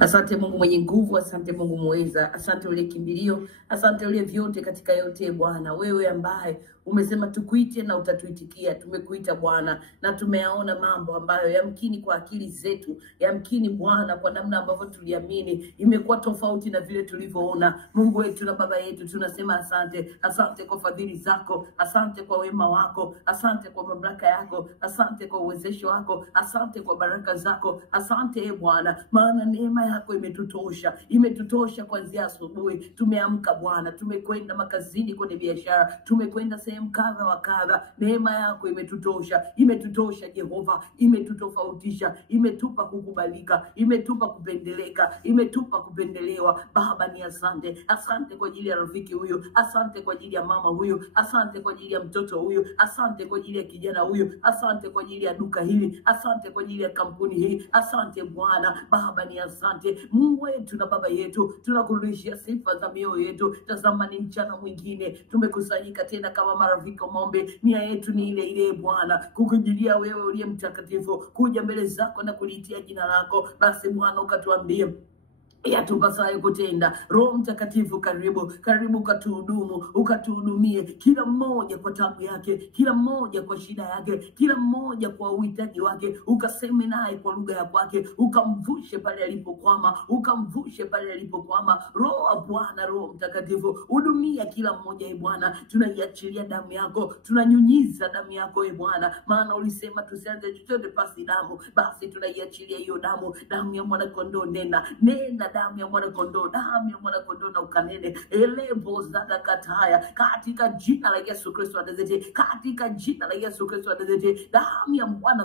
Asante Mungu mwenye nguvu, asante Mungu muweza, asante ule kimbilio, asante ule vyote katika yote Bwana. Wewe ambaye umesema tukuite na utatuitikia. Tumekuita Bwana na tumeyaona mambo ambayo yamkini kwa akili zetu, yamkini Bwana kwa namna ambavyo tuliamini imekuwa tofauti na vile tulivyoona. Mungu wetu na Baba yetu, tunasema asante. Asante kwa fadhili zako, asante kwa wema wako, asante kwa mamlaka yako, asante kwa uwezesho wako, asante kwa baraka zako. Asante Bwana, maana neema yako imetutosha kuanzia asubuhi. Tumeamka Bwana, tumekwenda makazini, kwenye biashara, tumekwenda sehemu kadha wa kadha. Neema yako imetutosha Jehova, imetutofautisha, imetupa kukubalika, imetupa kupendeleka, imetupa kupendelewa. Baba ni asante. Asante kwa ajili ya rafiki huyu, asante kwa ajili ya mama huyu, asante kwa ajili ya mtoto huyu, asante kwa ajili ya kijana huyu, asante kwa ajili ya duka hili, asante kwa ajili ya kampuni hii. Asante Bwana. Baba ni asante. Mungu wetu na Baba yetu, tunakurudishia sifa za mioyo yetu. Tazama ni mchana mwingine tumekusanyika tena kama marafiki mombe. Nia yetu ni ile ile Bwana, kukujilia wewe uliye mtakatifu, kuja mbele zako na kuliitia jina lako. Basi Bwana ukatuambie yatupasayo kutenda. Roho Mtakatifu karibu ukatuhudumie kila mmoja kwa tabu yake, kila mmoja kwa shida yake, kila mmoja kwa uhitaji wake. Ukaseme naye kwa lugha ya kwake, ukamvushe pale alipokwama, Roho wa Bwana, Roho Mtakatifu, hudumia kila mmoja Bwana. Tunaiachilia damu yako, tunanyunyiza damu yako Bwana, maana ulisema tusianze chochote pasi damu. Basi tunaiachilia hiyo damu ya mwana kondoo. Nena damu ya mwana kondoo, na ukanene elebo zada kataya, katika jina la Yesu Kristo wa Nazareti, damu ya mwana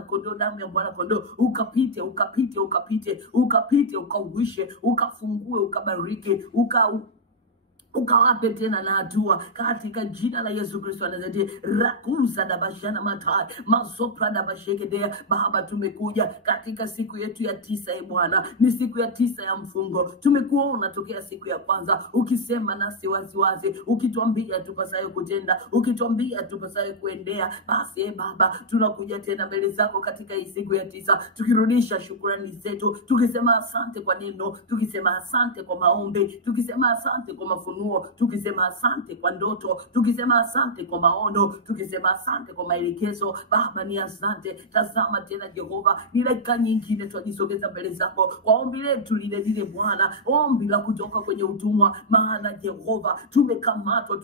kondoo, ukapite, ukauishe, ukafungue, ukabariki, ukawape tena na hatua katika jina la Yesu Kristo wa Nazareti. Rakuza da bashana matai, masopra da bashegedea. Baba, tumekuja katika siku yetu ya 9 Bwana, ni siku ya 9 ya mfungo. Tumekuona tokea siku ya kwanza ukisema nasi waziwazi, ukituambia tupasayo kutenda, ukituambia tupasayo kuendea. Basi Baba, tunakuja tena mbele zako katika hii siku ya 9, tukirudisha shukrani zetu, tukisema asante kwa neno, tukisema asante kwa maombi, tukisema asante kwa mafunuo, tukisema asante kwa ndoto, tukisema asante kwa maono, tukisema asante kwa maelekezo. Baba ni asante. Tazama tena Jehova, ni dakika nyingine tunajisogeza mbele zako kwa ombi letu lile Bwana, ombi la kutoka kwenye utumwa. Maana Jehova, tumekamatwa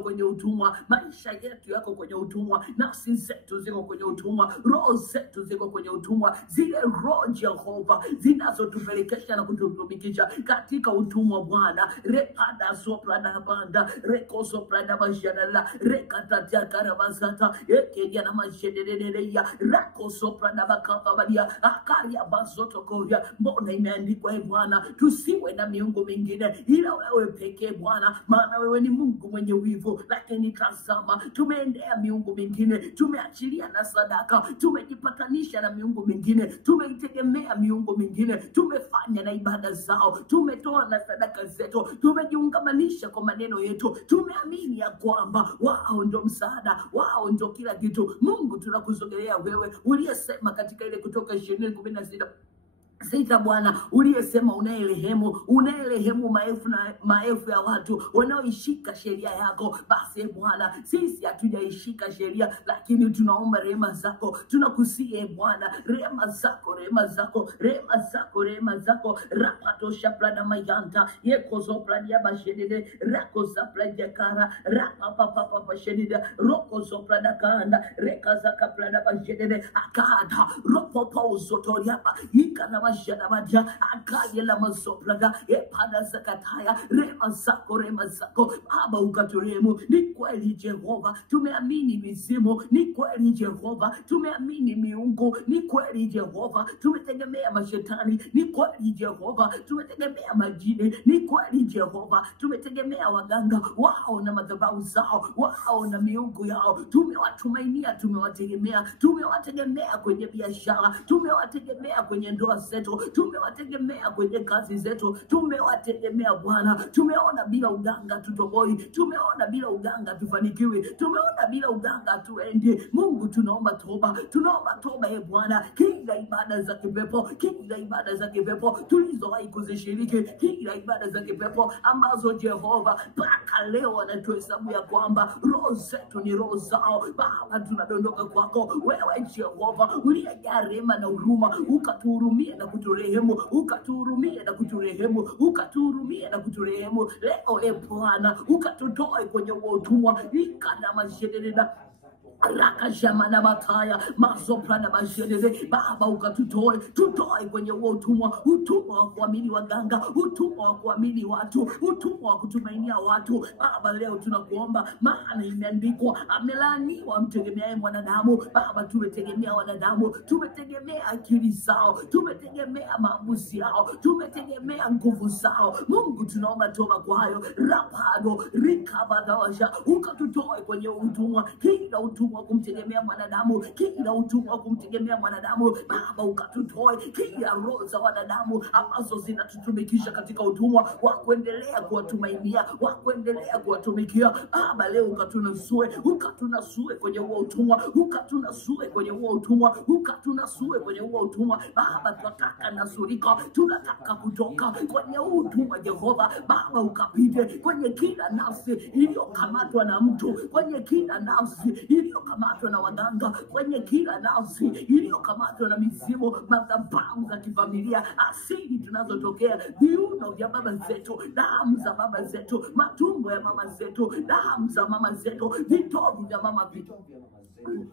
kwenye utumwa, maisha yetu yako kwenye utumwa, nafsi zetu ziko kwenye utumwa, roho zetu ziko kwenye utumwa. Zile roho Jehova zinazotupelekesha na kututumikisha katika utumwa Bwana, repada sopra na banda, reko sopra na bajadala, rekatatia karabazata, ekeja na majedeleya, rako sopra na bakapa badia, akaria bazoto koria. Mbona imeandikwa Bwana, tusiwe na miungu mingine ila wewe pekee Bwana, maana wewe ni Mungu mwenye wivu. Lakini tazama, tumeendea miungu mingine, tumeachilia na sadaka, tumejipatanisha na miungu mingine, tumeitegemea miungu mingine, tumefanya na ibada zao, tumetoa na sadaka zetu, tumejiungamanisha kwa maneno yetu, tumeamini ya kwamba wao ndo msaada, wao ndo kila kitu. Mungu, tunakusogelea wewe uliyesema katika ile Kutoka 20:16 Bwana, uliyesema unayerehemu maelfu ya watu wanaoishika sheria yako. Basi Bwana, sisi hatujaishika sheria, lakini tunaomba rehema zako, tunakusihi Bwana, rehema zako. Rapato shaprana mayanta, yekozo pradia bashedede, rakoza pradia kara, rapapapapa bashedede, rokozo prada kanda, rekaza kaprada bashedede, akada, ropopo zotoriapa, ikana Janabadia, Akayela Masopraga, Epada Zakataya, Rema Zako, Baba ukaturemu. Ni kweli Jehova, tumeamini mizimu, ni kweli Jehova, tumeamini miungu, ni kweli Jehova, tumetegemea mashetani, ni kweli Jehova, tumetegemea majini, ni kweli Jehova, tumetegemea waganga wao na madhabahu zao, wao na miungu yao, tumewatumainia, tumewategemea kwenye biashara, tumewategemea kwenye ndoa zetu, zetu, tumewategemea kwenye kazi zetu, tumewategemea Bwana. Tumeona bila uganga tutoboi, tumeona bila uganga tufanikiwi, tumeona bila uganga tuendi. Mungu tunaomba toba, tunaomba toba Bwana. Kila ibada za kipepo, kila ibada za kipepo tulizowahi kuzishiriki, kila ibada za kipepo ambazo Jehova mpaka leo wanatuhesabu ya kwamba roho zetu ni roho zao, Baba tunadondoka kwako wewe Jehova uliyejaa rehema na huruma, ukatuhurumie na kuturehemu, ukatuhurumie na kuturehemu, ukatuhurumie na kuturehemu leo Bwana, ukatutoe kwenye utumwa ikana mashereda raka jamana mataya mazoprana masherede. Baba ukatutoe, tutoe kwenye utumwa, utumwa wa kuamini waganga, utumwa wa kuamini watu, utumwa wa kutumainia watu. Baba leo tunakuomba, maana imeandikwa amelaaniwa mtegemeaye mwanadamu. Baba tumetegemea wanadamu, tumetegemea akili zao, tumetegemea maamuzi yao, tumetegemea nguvu zao. Mungu tunaomba toba kwa hayo, rapado rikabadawasha, ukatutoe kwenye utumwa, kila utumwa kumtegemea mwanadamu, kila utumwa kumtegemea mwanadamu. Baba ukatutoe kila roho za wanadamu ambazo zinatutumikisha katika utumwa wa kuendelea kuwatumainia, wa kuendelea kuwatumikia. Baba leo ukatunasue kwenye huo utumwa, ukatunasue kwenye huo utumwa, ukatunasue kwenye huo utumwa. Baba tunataka nasurika, tunataka kutoka kwenye huo utumwa Jehova. Baba ukapite kwenye kila nafsi iliyokamatwa na mtu, kwenye kila nafsi iliyokamatwa na waganga, kwenye kila nafsi iliyokamatwa na mizimu, madhabahu za kifamilia, asili tunazotokea, viuno vya baba zetu, damu za baba zetu, matumbo ya mama zetu, damu za mama zetu, vitovu vya mama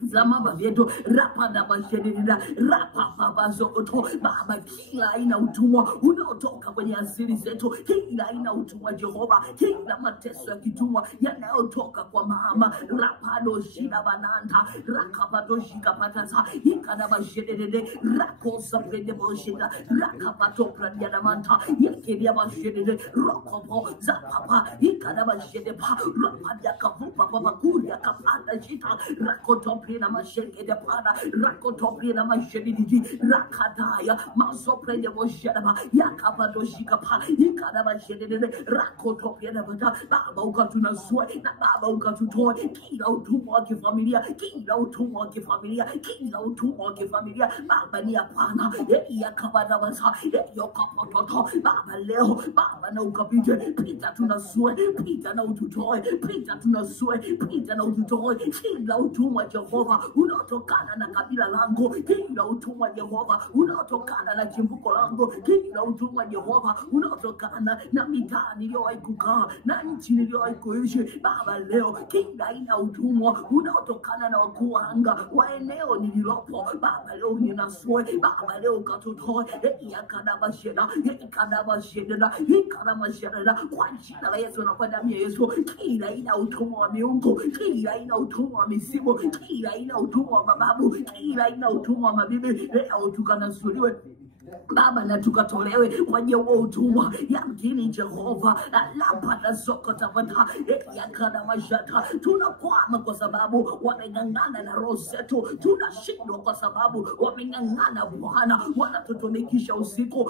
za mama vyetu, rapa na masherida, rapa baba zoto. Baba kila aina utumwa unaotoka kwenye asili zetu, kila aina utumwa Jehova, kila mateso ya kitumwa yanayotoka kwa mama, rapado shida bananda, rakapato shika patasa, ikana masheride, rakosa prende boshida, rakapato pradiana manta, yekedia masheride, rokopo za papa, ikana masheride pa, rapadia kapupa papa kuria kapanda shita, rakotoprina mashenge de pana, rakotoprina mashedidi, rakadaya, masoprende boshida, yakapato shika pa, ikana masheride, rakotoprina bata. Baba ukatunasue na Baba ukatutoe kila utumwa wa kifamilia, kila utumwa wa kifamilia, kila utumwa wa kifamilia. Baba ni hapana, yakabana basa, yokapototo. Baba leo, Baba na ukapite, pita tunasue, pita na ututoe, pita tunasue, pita na ututoe kila utumwa Jehova unaotokana na kabila langu, kila utumwa Jehova unaotokana na chimbuko langu, kila utumwa Jehova unaotokana na mitaa niliyowahi kukaa na nchi niliyowahi kuishi. Baba leo kila aina utumwa unaotokana na wakuu wa anga wa eneo nililopo, Baba leo ninasue, Baba leo ukatutoe, yakadabasheda, yakadabasheda, yakadabasheda kwa jina la Yesu na kwa damu ya Yesu. Kila aina utumwa wa miungu, kila aina utumwa wa misimu, kila aina utumwa wa mababu, kila aina utumwa wa mabibi, leo tukanasuliwe Baba na tukatolewe kwenye huo utumwa. Yamkini Jehova lapata soko tapata yakana mashata, tunakwama kwa sababu wameng'ang'ana na roho zetu, tunashindwa kwa sababu wameng'ang'ana Bwana, wanatutumikisha usiku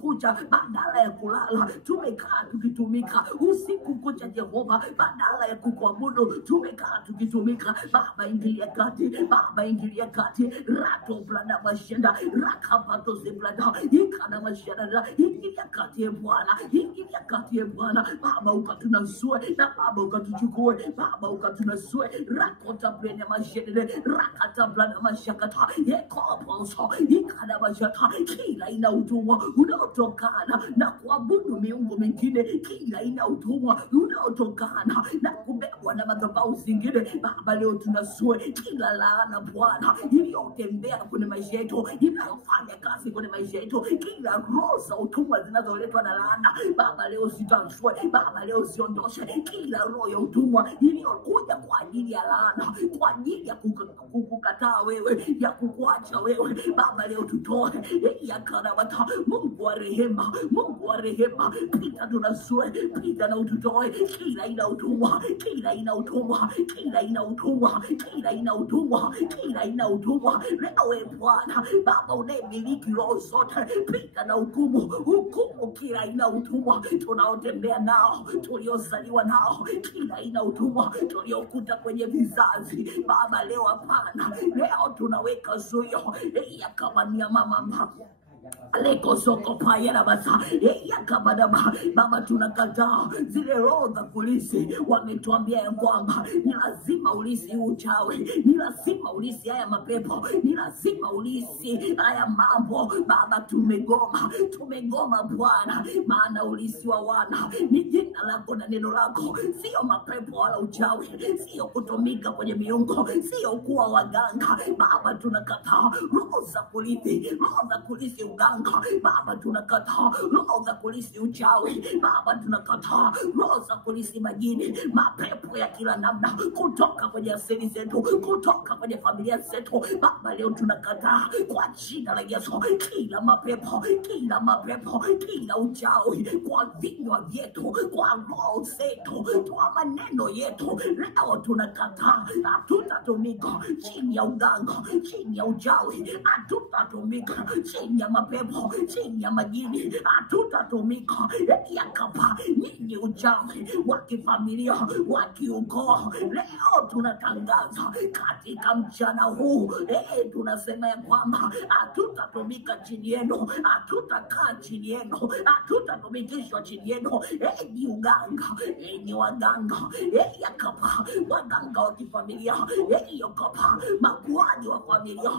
kucha, badala ya kulala tumekaa tukitumika usiku kucha Jehova, badala ya kukuabudu tumekaa tukitumika. Baba ingilia kati, Baba ingilia kati, rato blada mashenda rakapato zeblada ikana mashenda, ingilia kati Bwana, ingilia kati Bwana. Baba ukatunasue na Baba ukatuchukue, Baba ukatunasue, rakota brene mashenda rakata blada mashakata yekoposo ikana mashata. Kila ina utumwa unaotokana na kuabudu miungu mingine, kila ina utumwa unaotokana na kubebwa na madhabahu zingine, Baba leo tunasue kila laana Bwana iliyotembea kwenye maisha yetu, inayofanya kazi kwenye maisha yetu, kila roho za utumwa zinazoletwa na laana, Baba leo zitasue, Baba leo ziondoshe kila roho ya utumwa iliyokuja kwa ajili ya laana, kwa ajili ya kukukataa wewe, ya kukuacha wewe. Baba leo tutoe ya karamata. Mungu wa rehema, Mungu wa rehema, pita tunasue, pita na ututoe kila ina utumwa, kila ina utumwa, kila ina utumwa, kila ina utumwa, kila ina utumwa. Leo Bwana Baba unayemiliki roho roho zote, pita na hukumu kila aina utumwa tunaotembea nao, tuliozaliwa nao, kila aina utumwa tuliokuta kwenye vizazi. Baba leo hapana, leo tunaweka zuio ya kama ni ya mama Leko soko paya na basa ya kabadaba. Baba tunakataa zile roho za kulisi wametuambia ya kwamba ni lazima ulisi uchawi, ni lazima ulisi haya mapepo, ni lazima ulisi haya mambo. Baba tumegoma Bwana, maana ulisi wa wana ni jina lako na neno lako, sio mapepo wala uchawi, sio kutumika kwenye miungo, sio kuwa waganga. Baba tunakataa roho za kulisi uganga. Baba tunakataa roho za kulisi uchawi. Baba tunakataa roho za kulisi majini, mapepo ya kila namna kutoka kwenye asili zetu, kutoka kwenye familia zetu. Baba leo tunakataa kwa jina la Yesu kila mapepo, kila uchawi kwa vinywa vyetu, kwa roho zetu, kwa maneno yetu. Leo tunakataa, hatutatumika chini ya uganga, chini ya uchawi, hatutatumika chini ya mapepo, chini ya majini, hatutatumika yakapa nyinyi uchawi wa kifamilia, wa kiukoo. Leo tunatangaza katika mchana huu, tunasema ya kwamba hatutatumika chini yenu, hatutakaa chini yenu, hatutatumikishwa chini yenu. Ni uganga, ni waganga, yakapa waganga wa kifamilia, yakapa makuhani wa familia,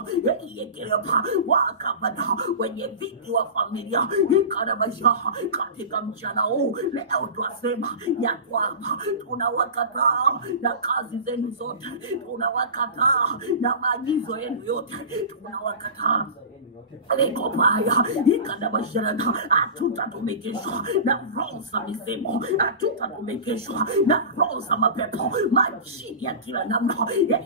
yakapa wakapata wenye viti wa familia ikarabasha. Katika mchana huu leo twasema ya kwamba tunawakataa na kazi zenu zote, tunawakataa na maagizo yenu yote, tunawakataa. Leko paya ikadabashana, hatutatumikishwa na roho za misemo, hatutatumikishwa na roho za mapepo, majini ya kila namna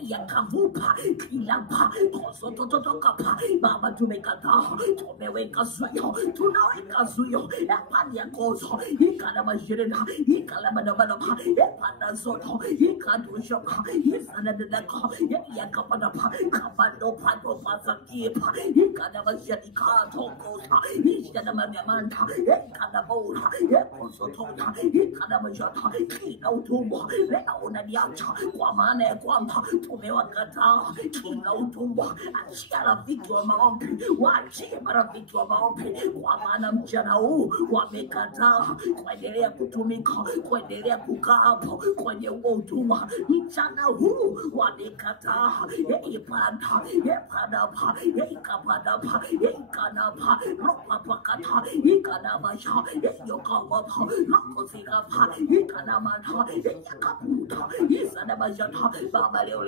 yakavupa kila pa kosototokapa. Baba tumekataa, tumeweka zuio, tunaweka zuio pande ya kozo ikadabashana, ikalabadabadaba panda zoto ikadushoka isanadadako yakapadapa kapando pando pasakipa ikadabashadika tokosa ishadamagamanda ikadabora ekosotona ikadabashata kila utumwa leo unaniacha, kwa maana ya kwamba tumewakataa kila utumwa. Achia rafiki wa maombi, waachie marafiki wa maombi, kwa maana mchana huu wamekataa kuendelea kutumika, kuendelea kukaa hapo kwenye huo utumwa. Mchana huu wamekataa ipadapa ikapadapa ikanapa ropapakata ikanabasha yokawapa rokosikapa ikanamata yakaputa isanabashata. Baba leo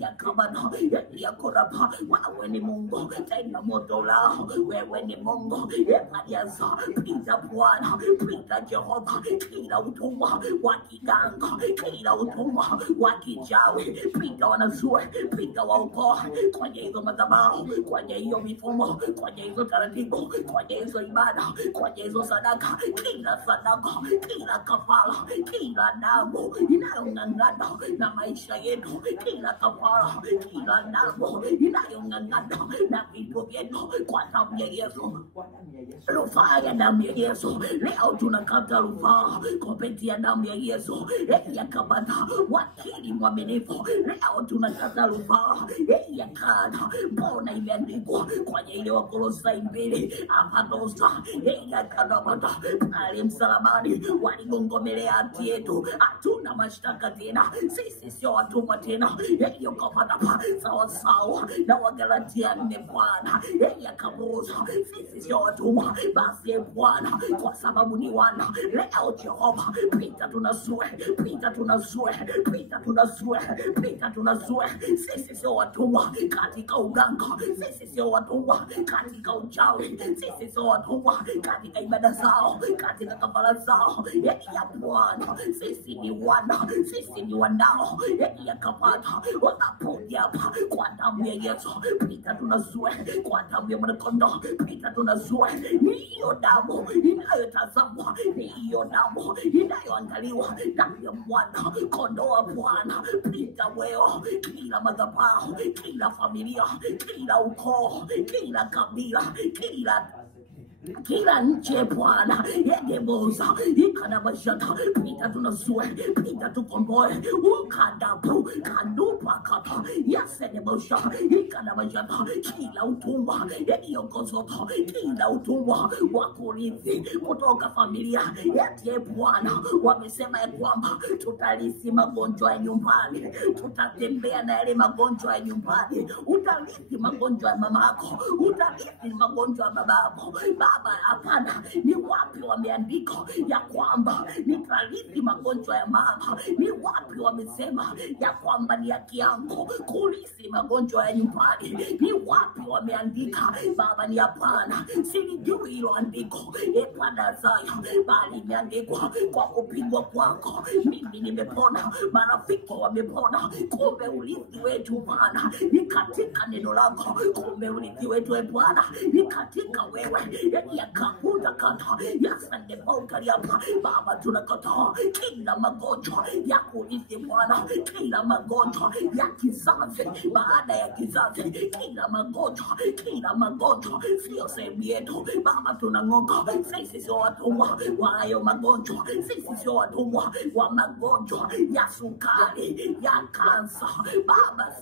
yakabana yakorapa, wewe ni Mungu tena moto lao, wewe ni Mungu yepadiaza. Pita Bwana, pita Jehova kila utumwa wa kiganga, kila utumwa wa kichawi, pita wanazue, pita waokoe kwenye hizo madhabahu, kwenye hiyo mifumo, kwenye hizo taratibu, kwenye hizo ibada, kwenye hizo sadaka, kila sadaka, kila kafara, kila damu inayong'ang'ana na maisha yetu, kila kafara, kila damu inayong'ang'ana na vitu vyetu, kwa damu ya Yesu, rufaa ya damu ya Yesu. Leo tunakata rufaa kupitia damu ya Yesu yakapata wakili mwaminifu. Leo tunakata rufaa yakana, mbona imeandikwa kwenye ile Wakolosai 2:8 yakadabata pale msalabani waligongomelea hati yetu, hatuna mashtaka tena, sisi sio watumwa tena. Yakapata sawa sawa na Wagalatia 4 Bwana yakabuza, sisi sio watumwa basi Bwana, kwa sababu ni wana. Leo Jehova, pita tunazue, pita tunazue, pita tunazue, pita tunazue. Sisi sio watumwa katika uganga, sisi sio watumwa katika uchawi, sisi sio watumwa katika ibada zao, katika kafara zao. Ya Bwana, sisi ni wana, sisi ni wanao. Yakapata wanaponya kwa damu ya Yesu, pita tunazue kwa damu ya mwanakondoo, pita tunazue. Ni hiyo damu inayotazamwa, ni hiyo damu inayoangaliwa, damu ya mwana kondoo wa Bwana. Pita wewe, kila madhabahu, kila familia, kila ukoo, kila kabila, kila nchi Bwana, yegeboza ikana mashaka, pita tunasue, pita tukomboe, ukadabu kadupa kapa yasenebosha ikana mashaka, kila utumwa yegiokozoto, kila utumwa wa kurithi kutoka familia yetu Bwana. Wamesema ya kwamba tutarithi magonjwa ya nyumbani, tutatembea na yale magonjwa ya nyumbani. Utarithi magonjwa ya mamako, utarithi magonjwa ya babako. Baba, hapana, ni wapi wameandika ya kwamba nitarithi magonjwa ya mama? Ni wapi wamesema ya kwamba ni haki yangu kurithi magonjwa ya nyumbani? Ni wapi wameandika Baba? Ni hapana, silijui hilo andiko epada zaya, bali imeandikwa kwa kupigwa kwako mimi nimepona, marafiki wamepona. Kumbe urithi wetu Bwana ni katika neno lako, kumbe urithi wetu Bwana ni katika wewe. Yakakuta kata yasande bokari hapa Baba, tunakataa kila magonjwa ya kurithi Bwana, kila magonjwa ya kizazi baada ya kizazi, kila magonjwa sio sehemu yetu Baba. Tunang'oka, sisi sio watumwa wa hayo magonjwa, sisi sio watumwa wa magonjwa ya sukari, ya kansa Baba,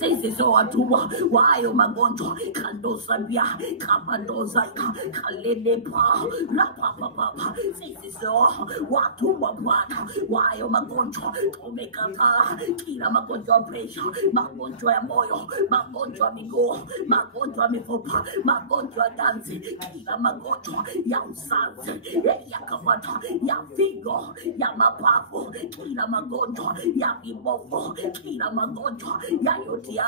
sisi sio watumwa wa hayo magonjwa kandosa bia kamandoza kalende pa la papa. Sisi sio watumwa Bwana wa hayo magonjwa. Tumekataa kila magonjwa ya pressure, magonjwa ya moyo, magonjwa ya miguu, magonjwa ya mifupa, magonjwa ya ganzi, kila magonjwa ya uzazi, ya kamata, ya figo, ya mapafu, kila magonjwa ya vibofu, kila magonjwa ya UTI,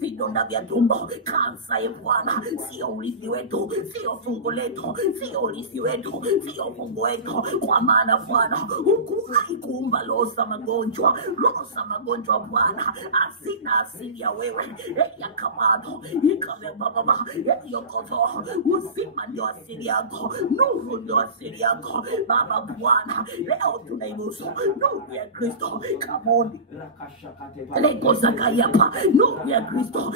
vidonda vya tumbo, kansa Bwana, sio urithi wetu, sio fungu letu, sio urithi wetu, sio fungu wetu. Kwa maana Bwana hukuumba roho za magonjwa Bwana, asina asili ya wewe. Ya kamado ikame baba yokoto, uzima ndio asili yako, nuru ndio asili yako Baba. Bwana, leo tunaibusu nuru ya Kristo. Come on, leko zakayapa nuru ya Kristo,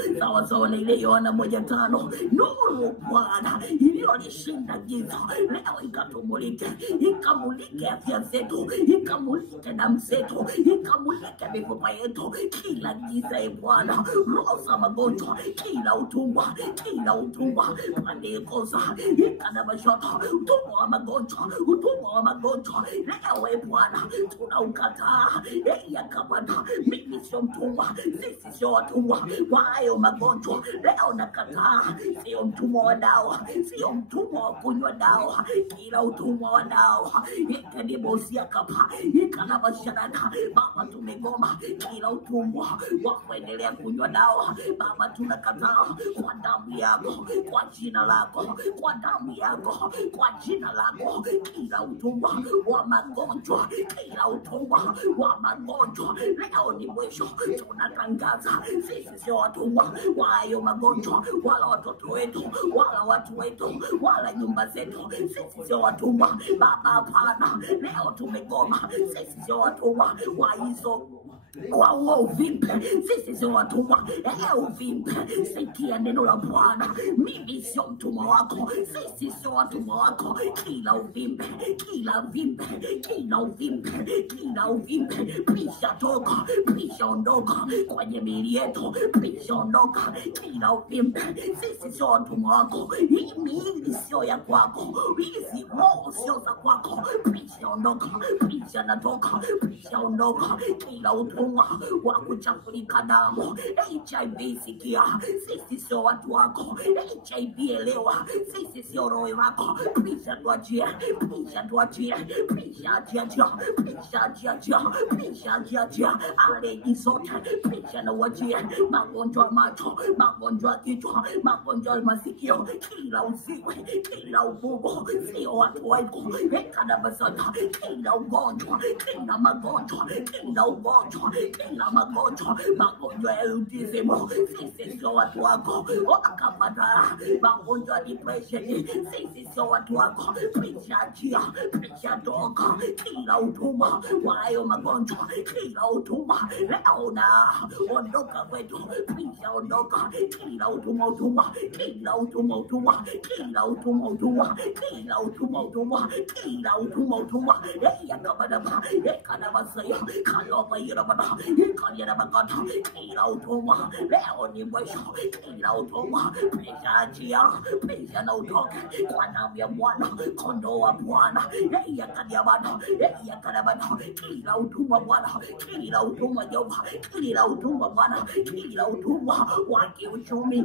sawa na ile Yohana 1:5. Nuru Bwana iliyolishinda giza leo ikatumulike, ikamulike afya zetu, ikamulike damu zetu, ikamulike mifupa yetu, kila giza Bwana, roho za magonjwa, kila utumwa pandekoza ikana mashaka, utumwa wa magonjwa leo Bwana tunaukataa. Yakabana, mimi sio mtumwa, sisi sio watumwa wa hayo magonjwa. Leo nakataa, sio mtumwa wa dawa, sio mtumwa wa kunywa dawa, kila utumwa wa dawa ikadibosia kapa ikana mashaka Baba, tumegoma kila utumwa wa kuendelea kunywa dawa Baba, tunakataa kwa damu yako, kwa jina lako, kwa damu yako, kwa jina lako, kila utumwa wa magonjwa, kila utumwa wa magonjwa leo ni mwisho. Tunatangaza sisi sio watumwa wa hayo magonjwa, wala watoto wetu, wala watu wetu, wala nyumba zetu, sisi sio watumwa Baba, hapana. Leo tumegoma, sisi sio watumwa wa hizo kwa uvimbe, sisi sio watumwa uvimbe. Sikia neno la Bwana, mimi sio mtumwa wako, sisi sio watumwa wako. Kila uvimbe, pisha toka, pisha ondoka kwenye miili yetu, pisha ondoka kila uvimbe. Sisi sio watumwa wako, hii miili sio ya kwako, hizi roho sio za kwako, pisha ondoka, pisha natoka, pisha ondoka kila utumwa wa kuchafurika damu. HIV sikia, sisi sio watu wako. HIV elewa, sisi sio roho wako. Pisha tuachie, aleji zote, pisha na uachie. Magonjwa ya macho, magonjwa ya kichwa, magonjwa ya masikio, kila uziwe, kila ubugo, sio watu wako. Ekana basata, kila ugonjwa, kila magonjwa, kila ugonjwa kila magonjwa ya autism, sisi sio watu wako. Wakapata magonjwa ya depression, sisi sio watu wako. Pisha toka kila utumwa wa hayo magonjwa, kila utumwa leo na ondoka kwetu. Pisha ondoka kila utumwa, kila utumwa, kila utumwa, kila utumwa. Yakabadaba ekanabasaya kaloma yirabada ikanirabakata kila utumwa leo ni mwisho. Kila utumwa pisha na utoke kwa damu ya Bwana, kondoo wa Bwana. Yakadiabada kila utumwa Bwana, kila utumwa Jehova, kila utumwa Bwana, kila utumwa wa kiuchumi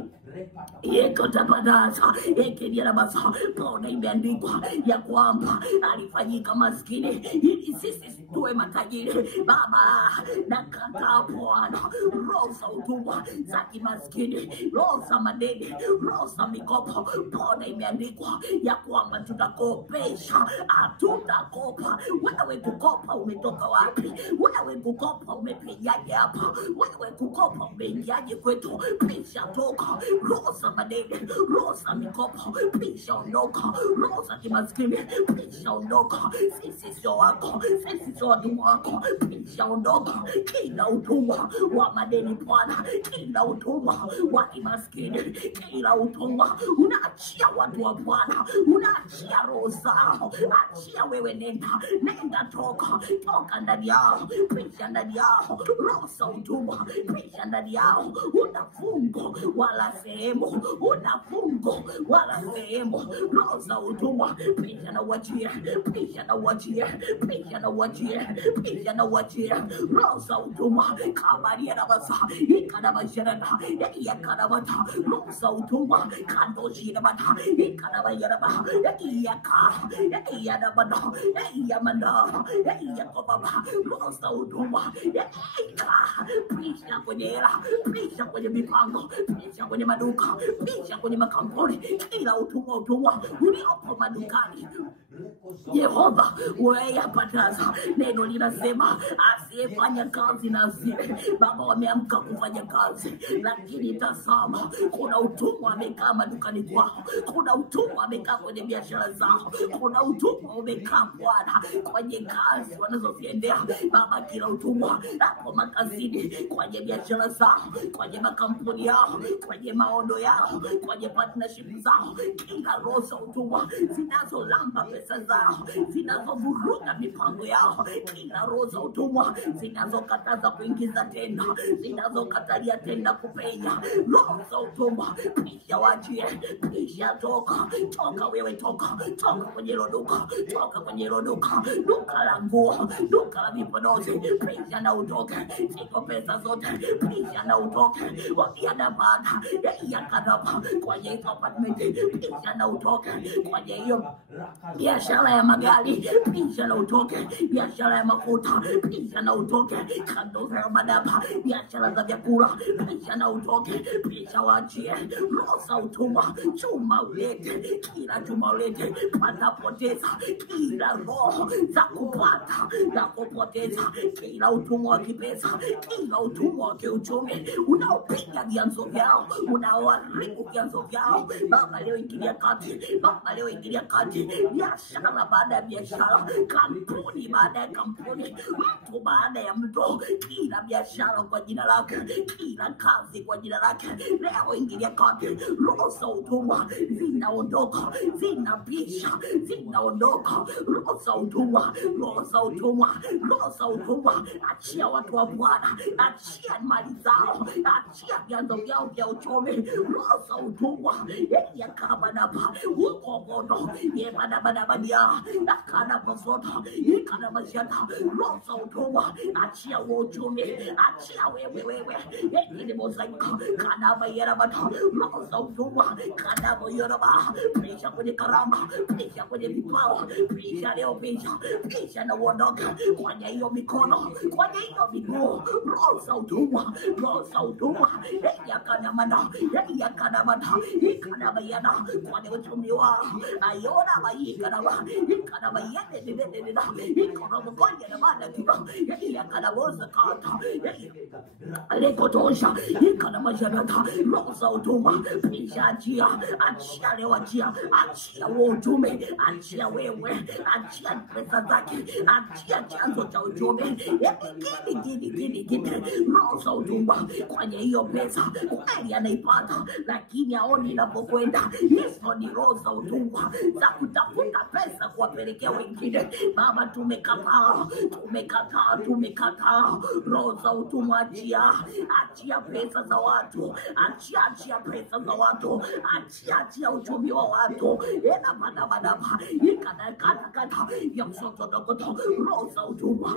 yekotabadaza ekediarabasa. Pona imeandikwa ya kwamba alifanyika maskini ili sisi tuwe matajiri. Baba, nakataa Bwana roho za utumwa za kimaskini, roho za madeni, roho za mikopo. Pona imeandikwa ya kwamba tutakopesha, hatutakopa. Wewe kukopa umetoka wapi? Wewe kukopa umepijaje hapa? Wewe kukopa umeingiaje kwetu? Pisha toka roho za madeni, roho za mikopo, pisha ondoka. Roho za kimaskini, pisha ondoka. Sisi sio wako, sisi sio watumwa wako. Pisha ondoka kila utumwa wa madeni Bwana, kila utumwa wa kimaskini, kila utumwa. Unaachia watu wa Bwana, unaachia roho zao. Achia wewe, nenda toka ndani yao, pisha ndani yao roho za utumwa, pisha ndani yao. Unafungo wala sehemu, unafungo wala sehemu. Roho za utumwa pisha na uachie, pisha na uachie, pisha na uachie, pisha na uachie. Roho za utumwa kabari ya basa ikadabashana yakadabata. Roho za utumwa kandoshi na bata ikadabayaraba yakadabada yamanda yakobaba. Roho za utumwa pisha kwenye hela, pisha kwenye mipango, pisha kwenye maduka, pisha kwenye makampuni. Kila utumwa uliopo madukani Yehova wewe yapataza. Neno linasema asiyefanya kazi na asile. Baba, wameamka kufanya kazi, lakini tazama kuna utumwa amekaa madukani kwao, kuna utumwa amekaa kwenye biashara zao, kuna utumwa umekaa Bwana kwenye kazi wanazoziendea. Baba, kila utumwa hapo makazini, kwenye biashara zao, kwenye makampuni yao, kwenye maono yao, kwenye partnership zao, kila roho za utumwa zinazolamba pesa zao, zinazovuruga mipango yao, kila roho za utumwa zinazokataza kuingiza tenda, zinazokatalia tenda kupenya, roho za utumwa pisha wachie, pisha toka wewe, toka kwenye hilo duka, toka kwenye hilo duka la nguo, duka la vipodozi, pisha na utoke. Siko pesa zote, pisha na utoke. Wakiada bada yakadaba kwenye hiyo apartment, pisha na utoke. Kwenye hiyo biashara ya magari, pisha na utoke. Biashara ya mafuta, pisha na utoke. Kando za madaba, biashara za vyakula, pisha na utoke. Pisha wachie roho za utumwa. Chuma ulete, kila chuma ulete, patapoteza kila roho za kupata na kupoteza, kila utumwa wa kipesa, kila utumwa wa kiuchumi unaopiga vyanzo vyao, unaoharibu vyanzo vyao. Baba, leo ingilia kati. Baba, leo ingilia kati. Biashara baada ya biashara, kampuni baada ya kampuni, mtu baada ya mtu, kila biashara kwa jina lake, kila kazi kwa jina lake, leo ingilia kati. Roho za utumwa zinaondoka, zinapisha, zinaondoka. Roho za utumwa, roho za utumwa, roho za utumwa. Achia watu wa Bwana, achia mali zao, achia vyanzo vyao vya uchumi. Roho za utumwa yakabadaba uko bodo yebadabadabadia akanaposoto ikanabashata. Roho za utumwa achia uchumi, achia wewe ili mozaika kanaba yerabata. Roho za utumwa kanaba yeraba, pisha kwenye karama, pisha kwenye vipawa, pisha leo, pisha na uondoke kwenye hiyo mikono, kwenye hiyo miguu. Roho za utumwa, roho za utumwa yakanamana, yakanabayana kwenye uchumi wao. Ayona bayikanaba ikana mayende dedededa ikona mkonja na manda kiba yakana boza kata lekotosha ikana majanata rosa utuma pisha achia leo achia utume achia wewe achia pesa zake achia chanzo cha utume gini rosa utuma kwenye hiyo pesa kweli anaipata lakini aoni inapokwenda. Hizo ni rosa utuma za kutafuta pesa kuwapelekea wengine. Baba tumekataa rosa utuma achia pesa za watu achia pesa za watu achia uchumi wa watu ena badabadaba ikana ya msoto dogoto rosa utuma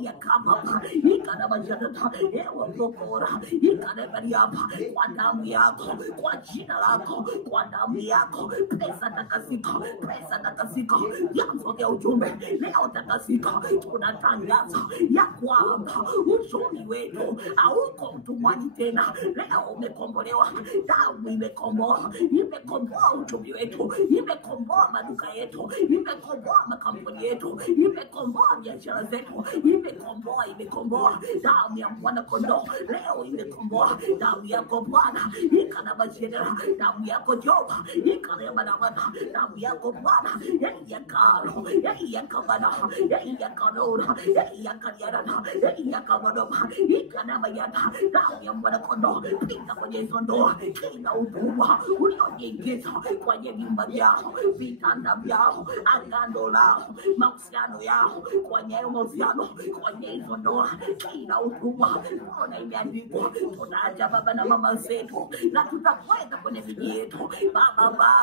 ya kama ikana majadata ewa prokora ikana bariaba kwa damu yako kwa jina lako kwa damu yako pesa takasika yanzo ya ujumbe leo takasika tunatangaza ya kwamba uchumi wetu hauko mtumwani tena. Leo umekombolewa, damu imekomboa uchumi wetu, imekomboa maduka yetu, imekomboa makampuni yetu, imekomboa biashara zetu, imekomboa damu ya mwana kondoo. Leo imekomboa damu yako Bwana, ikana majendera damu yako Jehova, ikana manamana damu yako Bwana, ya karo ya kabana ya kanora ya kanyana ya kamadoma ikana mayana damu ya mwana kondoo. Pinga kwenye hizo ndoa kila ukubwa uliojiingiza kwenye nyumba yao, vitanda vyao, agano lao, mahusiano yao, kwenye mahusiano, kwenye hizo ndoa, kila ukubwa ona imeandikwa. Tunaacha baba na mama zetu na tutakwenda kwenye miji yetu. Baba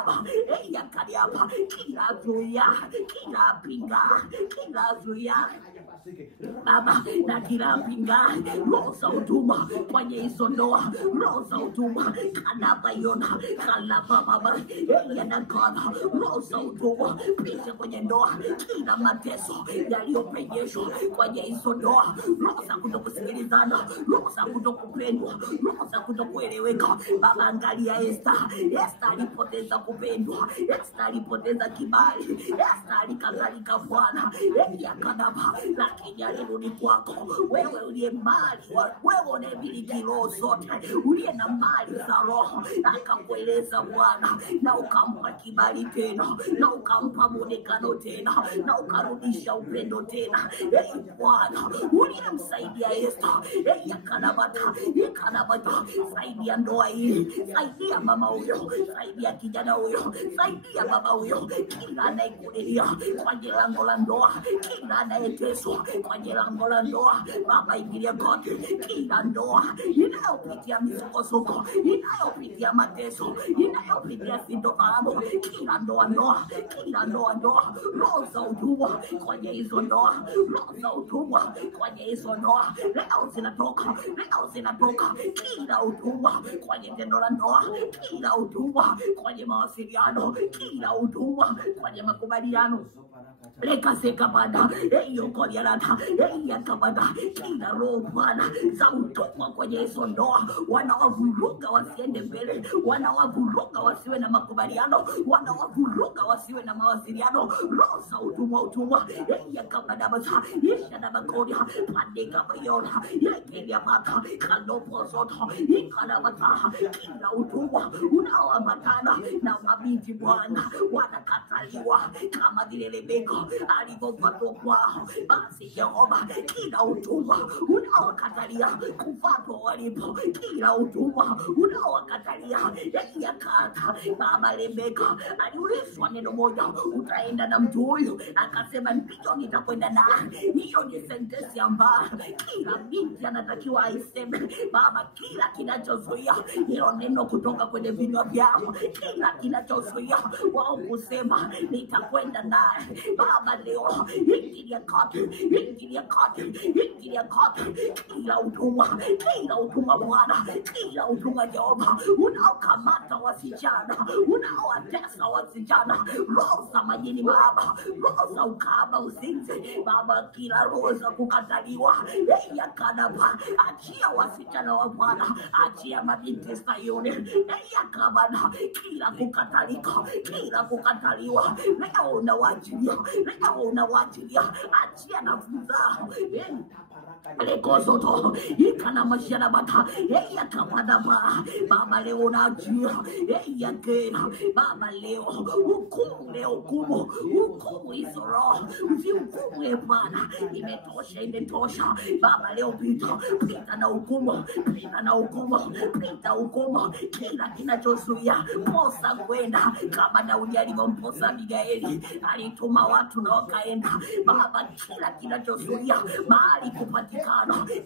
yakali hapa kila zuia, kila pinga, kila zuia Baba na kila pinga rosa utuma kwenye hizo ndoa, rosa utuma kanaba yona kalaba baba yanakana rosa utuma pisha kwenye ndoa, kila mateso yaliyopenyeshwa kwenye hizo ndoa, rosa kutokusikilizana, rosa kutokupendwa, rosa kutokueleweka. Baba angalia Esther alipoteza kupendwa, Esther alipoteza kibali, Esther alikangalika Bwana yakanaba lakini alirudi kwako wewe uliye mali, wewe unayemiliki roho zote, uliye na mali za roho, akakueleza Bwana na ukampa kibali tena na ukampa muonekano tena na ukarudisha upendo tena. Bwana uliyemsaidia Esther yakanabata saidia ndoa hii, saidia mama huyo, saidia kijana huyo, saidia baba huyo, kila anayekulilia kwenye lango la ndoa, kila anayeteswa kwenye lango la ndoa, Baba ingilia kote, kila ndoa inayopitia misukosuko, inayopitia mateso, inayopitia sintofahamu, kila ndoa rosa utuma kwenye hizo ndoa, rosa utuma kwenye hizo ndoa. Leo zinatoka kila utuma kwenye tendo la ndoa, kila utuma kwenye mawasiliano, kila utuma kwenye makubaliano. Leka seka bada yokoni alata yakabada kila roho Bwana za utumwa kwenye hizo ndoa, wanawavuruga wasiende mbele, wanawavuruga wasiwe na makubaliano, wanawavuruga wasiwe na mawasiliano. Roho za utumwa yakabada basa isha na makodia pandika bayona yekelia mata kalopo zoto ikala basa kila utumwa unaoambatana na mabinti Bwana wanakataliwa kama vile Rebeka alivyopatwa kwao. Basi Jehova, kila utumwa unaowakatalia kufatwa walipo, kila utumwa unaowakatalia yakata. Baba Rebeka aliulizwa neno moja, utaenda na mtu huyu? Akasema ndio, nitakwenda naye. Hiyo ni sentensi ambayo kila binti anatakiwa aiseme. Baba, kila kinachozuia hilo neno kutoka kwenye vinywa vyao, kila kinachozuia wao kusema nitakwenda naye, Baba leo ingilia kati ingilia kati, ingilia kati kila utumwa Bwana, kila utumwa Jehova unaokamata wasichana, unaowatesa wasichana, roho za majini Baba, roho za ukahaba, uzinzi Baba, kila roho za kukataliwa ya kadaba, achia wasichana wa Bwana, achia mabinti Sayuni ya kabana, kila kukataliwa leo unawachilia, achia nafsi zao Lekosoto ikana mashana bata ya kamada ba Baba leo unajua ya kena Baba leo hukumu hizo roho usihukumu Bwana, imetosha Baba leo pita na hukumu kila kinachozuia posa kwenda kama Daudi alivyomposa Abigaili, alituma watu na wakaenda Baba, kila kinachozuia mahali kupata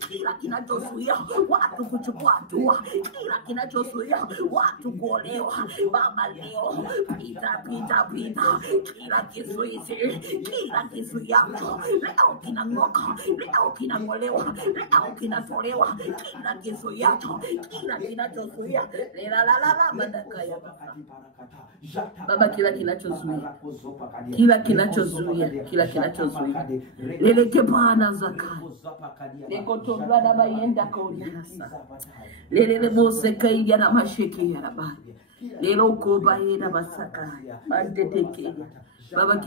kila kinachozuia watu kuchukua hatua, kila kinachozuia watu kuolewa Baba leo pita kila kizuizi, kila kizuiacho leo kinang'oka, leo kinang'olewa, leo kinatolewa, kila kizuiacho, kila kinachozuia madakaya Baba, kila kinachozuia leleke Bwana zakai Lekotombra da bayenda konyasa. Lele bose kaiya na masheki ya rabani. Lelo kobayena basaka. Mandeteke. Baba,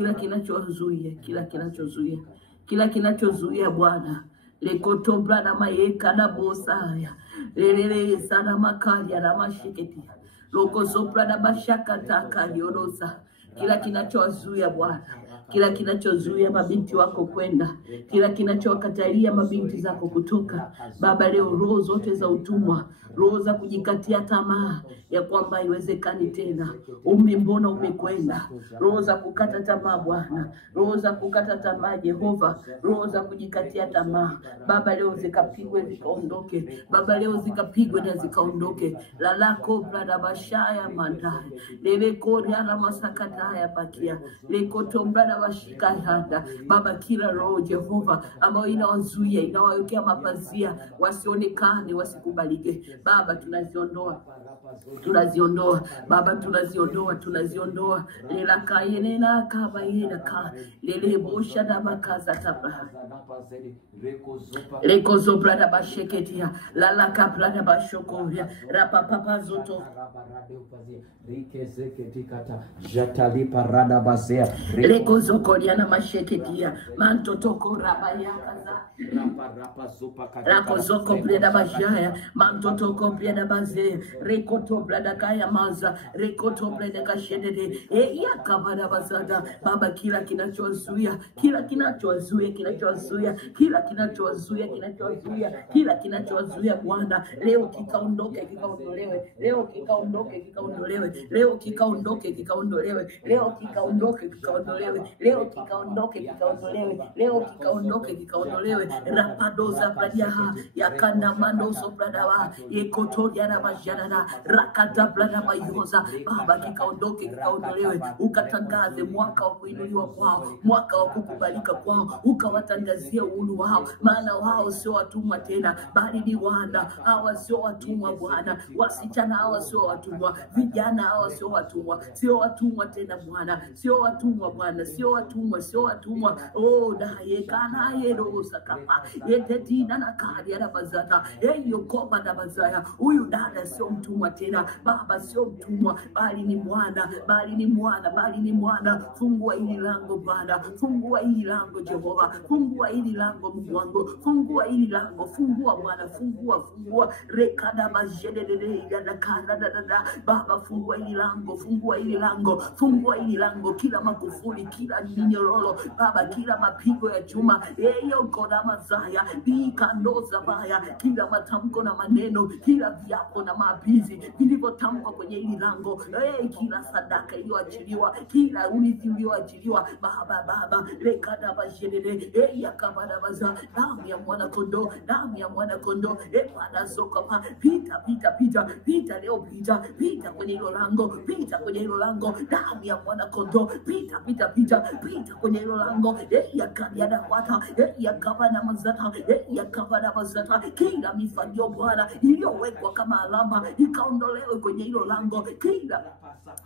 kila kinachozuia Bwana. Lekotombra na mayeka na bosaya. Lele sana makali na masheketi. Loko sopra na bashaka taka yorosa. Kila kinachozuia Bwana, kila kinachozuia mabinti wako kwenda, kila kinachowakatalia mabinti zako kutoka Baba leo, roho zote za utumwa, roho za kujikatia tamaa ya kwamba haiwezekani tena, umri mbona umekwenda, roho za kukata tamaa Bwana, roho za kukata tamaa Jehova, roho za kujikatia tamaa Baba leo zikapigwe zikaondoke, Baba leo zikapigwe na zikaondoke. Lalako brada bashaya mandai lele koria na masakata ya bakia lekotombra na washika handa Baba, kila roho Jehova ambayo inawazuia, inawawekea mapazia wasionekane, wasikubalike Baba, tunaziondoa Baba, tunaziondoa lela kayenena kaba yena ka lele bosha da bakaza tabra leko zobra da basheketia lala kapra da bashokoria rapa papa zoto jatali parada bazea leko zokoria na masheketia manto toko rabaya kaza rapa zopa kata rako zoko breda bajaya manto toko breda bazea rekoto brada kaya maza rekoto breda kashedede ya kabada bazada Baba, kila kinachozuia Bwana leo kikaondoke, rapadoza bradiaha yakana mandoso bradawa yekotoria na majana rakata brada mayoza Baba, kikaondolewe ukatangaze mwaka wa kuinuliwa kwao, mwaka wa kukubalika kwao, ukawatangazia uhuru wao, maana wao sio watumwa tena bali ni wana. Hawa sio watumwa Bwana, wasichana hawa sio watumwa, vijana hawa sio watumwa tena Bwana, sio watumwa Bwana, sio watumwa oh da yekana yero sakapa yetetina na kadi ya bazata eyo kopa na bazaya. Huyu dada sio mtumwa tena Baba, sio mtumwa bali ni mwana, fungua hili lango Bwana, fungua hili lango Jehova, fungua hili lango Mungu wangu, fungua hili lango, fungua Bwana, fungua rekada majedede ya kana dada Baba, fungua hili lango, kila makufuli, kila minyororo Baba, kila mapigo ya chuma eyo kona mazaya bikandoza baya, kila matamko na maneno, kila viapo na maapizi vilivyotamkwa kwenye hili lango, kila sadaka iliyoachiliwa, kila urithi ulioachiliwa Baba, rekada majedede ya kabada baza, damu ya mwana kondoo Bwana soka pita leo, pita kwenye hilo lango, damu ya mwana kondoo, pita pita kwenye hilo lango, yakadiada wata, yakabana mazata, yakabana mazata, kila mifagio Bwana iliyowekwa kama alama ikaondolewe kwenye hilo lango, kila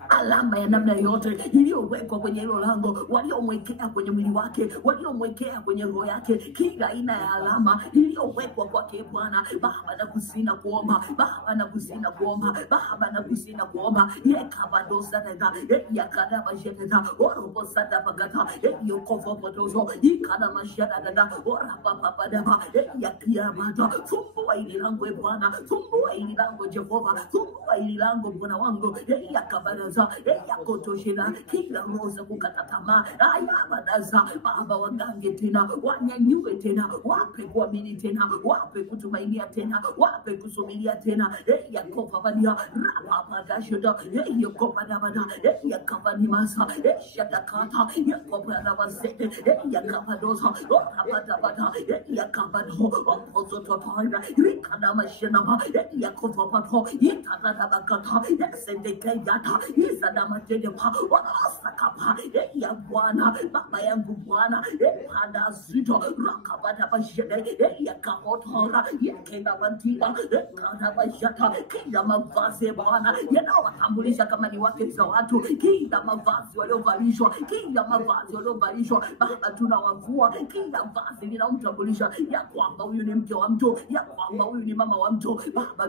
alama ya namna yote iliyowekwa kwenye hilo lango, waliomwekea kwenye mwili wake, waliomwekea kwenye roho yake, kila aina ya alama iliyowekwa kwake Bwana, Baba na kusina kuomba, Baba na kusina kuomba, Baba na kusina kuomba, yekabadosa tata, yakada majeta, orobo sata bagata, yokofo potozo, ikada majeta tata, orapa papa daba, yakiyamata, fumbua hili lango Bwana, fumbua hili lango Jehova, fumbua hili lango Bwana wangu, yakabadaza, yakotoshena, kila roza kukata tamaa, ayabadaza, Baba wagange tena, wanyanyue tena, wape kuamini tena, wape kutumainia tena, wape kusubiria tena, yakopa badia, rapa badashoda, yakopa dabada, yakabani masa, shatakata, yakopa dabazete, yakabadosa, orabadabada, yakabado, opozototoira, rikadama shenama, yakopa pato, yitadabakata, yaksendekayata, yizadama tedepa, wasakapa, ya Bwana, Baba yangu Bwana, pada zito, rakabada bashede, yakahotora, yakenda bantiba, kada bashata, kila mavazi Bwana, yanawatambulisha kama ni wake za watu, kila mavazi waliovalishwa, kila mavazi waliovalishwa, Baba tunawavua, kila vazi linamtambulisha ya kwamba huyu ni mke wa mtu, ya kwamba huyu ni mama wa mtu, Baba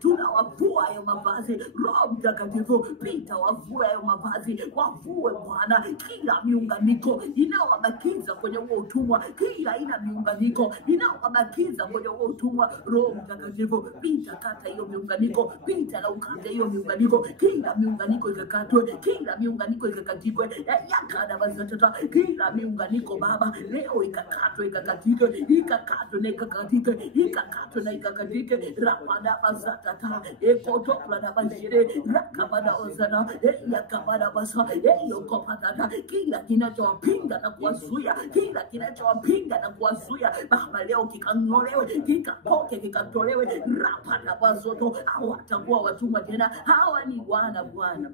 tunawavua hayo mavazi, Roho Mtakatifu pita wavue hayo mavazi, wavue Bwana kila miunganiko inaowabakiza kwenye huo utumwa, kila ina miunganiko inaowabakiza kwenye huo utumwa, Roho Mtakatifu pita kata hiyo miunganiko, pita na ukate hiyo miunganiko, kila miunganiko ikakatwe, kila miunganiko ikakatikwe, yakada bazatata, kila miunganiko Baba leo ikakatwe, ikakatike, ikakatwe na ikakatike, ikakatwe na ikakatike, rapada bazatata, ekotopla na bajire, rakabada ozana, yakabada basa, yokopatata, kila kinachowapinga na kuwazuia, kila kinachowapinga na kuwazuia Baba leo kikang'olewe, kikatoke, kikatolewe, rapada bazoto, hawatakuwa watumwa tena, hawa ni wana Bwana.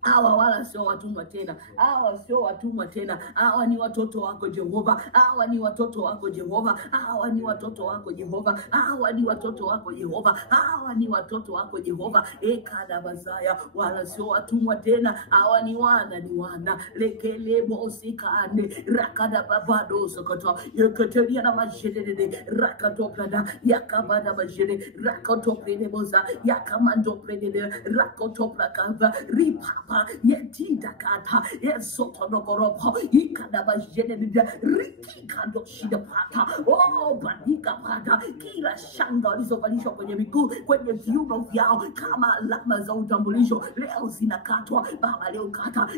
Hawa wala sio watumwa tena, hawa sio watumwa tena, hawa ni watoto wako Jehova, hawa ni watoto wako Jehova, hawa ni watoto wako Jehova, hawa ni watoto wako Jehova, hawa ni watoto wako Jehova, ekada bazaya, wala sio watumwa tena, hawa ni wana, lekele mosikane, rakada babado sokoto, yeketeria na majede, rakatoplada, yakabada majede, rakatoplede boza, yakamando plede, rakotoplakava, ripapa, yetita kata, yesoto nogoropo, ikadaba jenedida, riki kando shida pata, bandika pata, kila shanga walizovalishwa kwenye miguu, kwenye viuno vyao, kama alama za utambulisho, leo zinakatwa, Baba leo kata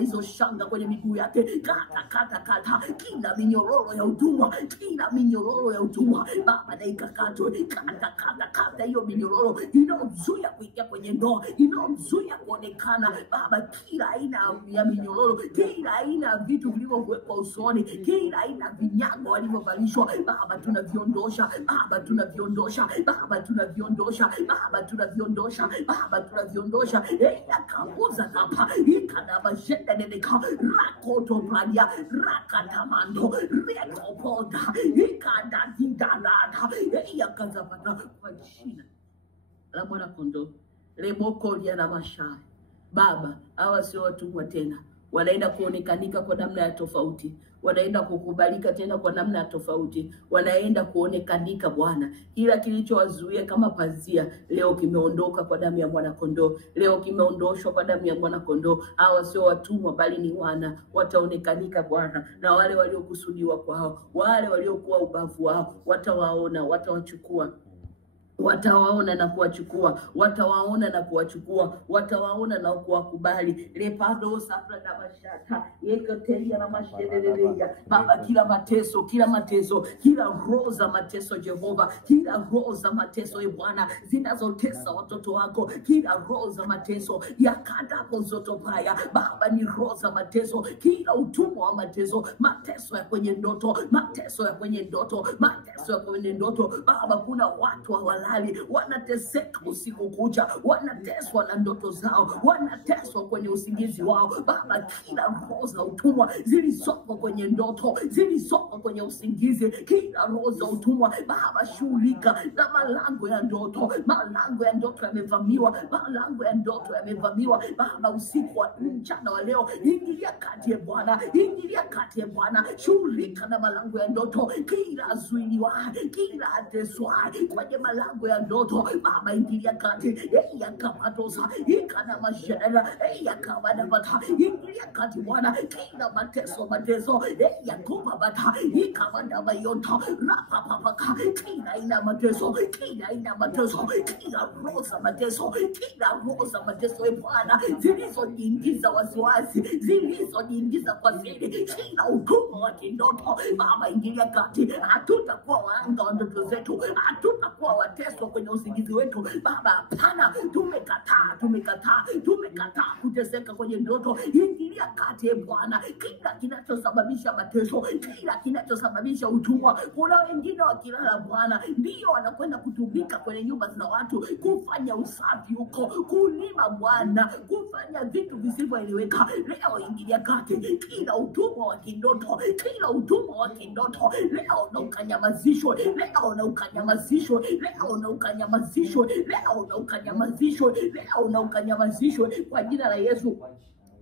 hizo shanga kwenye miguu yake, kata, kila minyororo ya utumwa, kila minyororo ya utumwa, Baba na ikakatwe, kata hiyo minyororo, inaozuia kuingia kwenye ndoa, inaozuia kuonekana, Baba kila aina ya minyororo, kila aina ya vitu vilivyowekwa usoni, kila aina vinyago walivyovalishwa, Baba tunaviondosha, Baba tunaviondosha, Baba tunaviondosha, Baba tunaviondosha, Baba tunaviondosha, yakabuza hapa, ikadaba shenda dedeka, rakoto pradia, rakatamando, rekopoda, ikadadidalada, yakazapata kwa jina la Mwana Kondoo, lemoko liana mashai. Baba, hawa sio watumwa tena, wanaenda kuonekanika kwa namna ya tofauti, wanaenda kukubalika tena kwa namna ya tofauti, wanaenda kuonekanika Bwana. Kila kilichowazuia kama pazia leo kimeondoka kwa damu ya Mwana Kondoo, leo kimeondoshwa kwa damu ya Mwana Kondoo. Hawa sio watumwa bali ni wana, wataonekanika Bwana, na wale waliokusudiwa kwao, wale waliokuwa ubavu wao, watawaona, watawachukua, watawaona na kuwachukua, watawaona na kuwachukua, watawaona na kuwakubali. Lepado sapla na mashata, yekoteria na mashedelelea. Baba kila mateso, kila roho za mateso Jehova, kila roho za mateso Bwana zinazotesa watoto wako, kila roho za mateso yakadapo zoto baya, Baba ni roho za mateso, kila utumwa wa mateso, mateso ya kwenye ndoto, mateso ya kwenye ndoto, mateso ya kwenye ndoto, Baba kuna watu hawala hawalali, wanateseka usiku kucha, wanateswa na ndoto zao, wanateswa kwenye usingizi wao. Baba, kila roho za utumwa zilizoko kwenye ndoto, zilizoko kwenye usingizi, kila roho za utumwa Baba, shughulika na malango ya ndoto. Malango ya ndoto yamevamiwa, malango ya ndoto yamevamiwa Baba, usiku wa mchana wa leo, ingilia kati ya Bwana, ingilia kati ya Bwana, shughulika na malango ya ndoto, kila zuiliwa, kila ateswa kwenye malango ya ndoto Baba, ingilia kati, ya kapatosa, ikana mashera, ya kabada bata, ingilia kati Bwana, kila mateso, ya kuba bata, ikamanda bayonta, rapa papaka, kila ina mateso, kila rosa mateso, Bwana, zilizojiingiza wasiwasi, zilizojiingiza kwa siri, kila utumwa wa kindoto Baba, ingilia kati. Hatutakuwa waanga wa ndoto zetu, hatutakuwa wateswa kwenye usingizi wetu Baba, hapana. Tumekataa kuteseka kwenye ndoto. Ingilia kati Bwana, kila kinachosababisha mateso, kila kinachosababisha utumwa. Kuna wengine wakilala Bwana, ndio wanakwenda kutumika kwenye nyumba za watu, kufanya usafi huko, kulima Bwana, kufanya vitu visivyoeleweka. Leo ingilia kati kila utumwa wa kindoto, leo na ukanyamazishwe, leo na ukanyamazishwe kwa jina la Yesu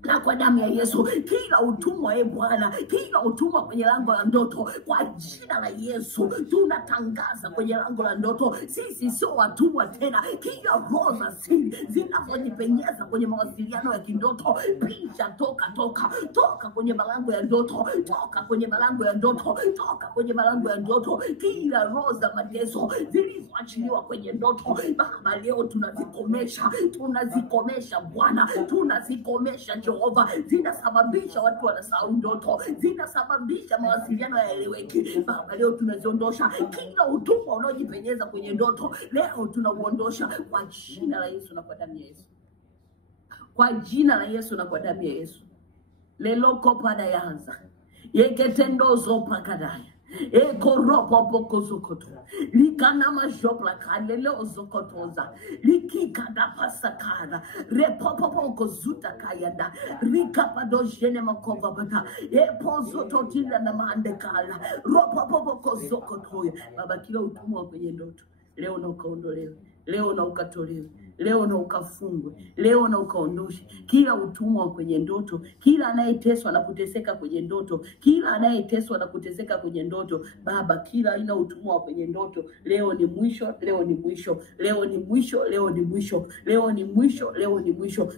na kwa damu ya Yesu. Kila utumwa Bwana, kila utumwa kwenye lango la ndoto, kwa jina la Yesu tunatangaza kwenye lango la ndoto, sisi sio watumwa tena. Kila roho za siri zinazojipenyeza kwenye mawasiliano ya kindoto, pisha, toka kwenye malango ya ndoto, Kila roho za mateso zilizoachiliwa kwenye ndoto Baba, leo tunazikomesha Bwana, tunazikomesha Jehova. Zinasababisha watu wanasahau ndoto, zinasababisha mawasiliano yaeleweki Baba, leo tunaziondosha. Kila utumwa unaojipenyeza kwenye ndoto leo tunauondosha kwa jina la Yesu na kwa damu ya Yesu, kwa jina la Yesu na kwa damu ya Yesu. Leloko pada yanza yeketendozo pakadaya ekoropo poko zokoto likana majopla kalele ozokotoza likikada pasakara repopo poko zuta kayada rikapado jene makova bata epozo totila na maandekala ropopo poko zokotoya Baba, kila utumwa kwenye ndoto leo na ukaondolewe, leo na ukatolewe, leo na ukafungwe, leo na ukaondoshe kila utumwa kwenye ndoto. Kila anayeteswa na kuteseka kwenye ndoto, Baba, kila aina utumwa kwenye ndoto leo ni mwisho,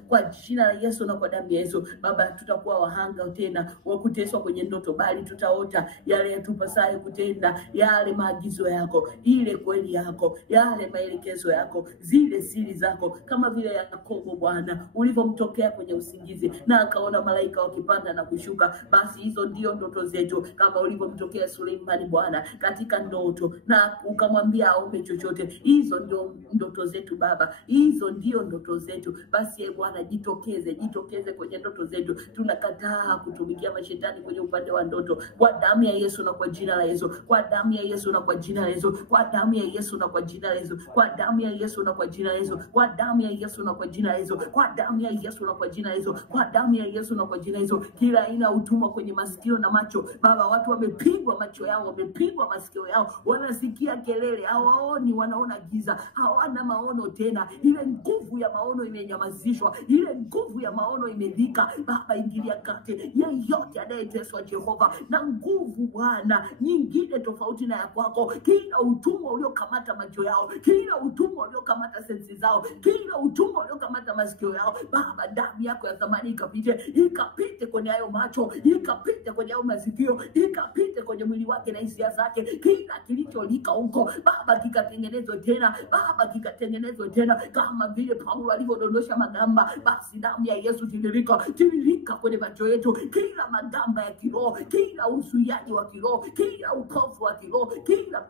kwa jina la Yesu na kwa damu ya Yesu. Baba, tutakuwa wahanga tena wa kuteswa kwenye ndoto, bali tutaota yale yatupasaye kutenda, yale maagizo yako, ile kweli yako, yale maelekezo yako, zile siri zako, kama vile Yakobo Bwana ulivyomtokea kwenye usingizi na akaona malaika wakipanda na kushuka. Basi hizo ndio ndoto zetu, kama ulivyomtokea Suleimani Bwana katika ndoto na ukamwambia aombe chochote. Hizo ndio ndoto zetu Baba, hizo ndio ndoto zetu. Basi Bwana, jitokeze kwenye ndoto zetu. Tunakataa kutumikia mashetani kwenye upande wa ndoto, kwa damu ya Yesu na kwa jina la Yesu, kwa damu ya Yesu na kwa jina la Yesu, kwa damu ya Yesu na kwa jina la Yesu, kwa damu ya Yesu na kwa jina la Yesu, kwa damu ya Yesu na kwa jina la Yesu, kwa damu ya Yesu na kwa jina la Yesu, kwa damu ya Yesu na kwa jina la Yesu. Kila aina utumwa kwenye masikio na macho Baba, watu wamepigwa macho yao, wamepigwa masikio yao, wanasikia kelele, hawaoni, wanaona giza, hawana maono tena. Ile nguvu ya maono imenyamazishwa, ile nguvu ya maono imedhika Baba, ingilia kati. Yeyote anayeteswa Jehova na nguvu Bwana nyingine tofauti na ya kwako, kila utumwa uliokamata macho yao, kila utumwa uliokamata sensi zao, kila utumwa uliokamata masikio yao Baba, damu yako ya thamani ikapite kwenye hayo macho, ikapite kwenye hayo masikio, ikapite kwenye mwili wake na hisia zake. Kila kilicholika huko Baba kikatengenezwe tena kama vile Paulo alivyodondosha magamba. Basi damu ya Yesu tiririka kwenye macho yetu, kila magamba ya kiroho, kila usuyaji wa kiroho, kila upofu wa kiroho, kila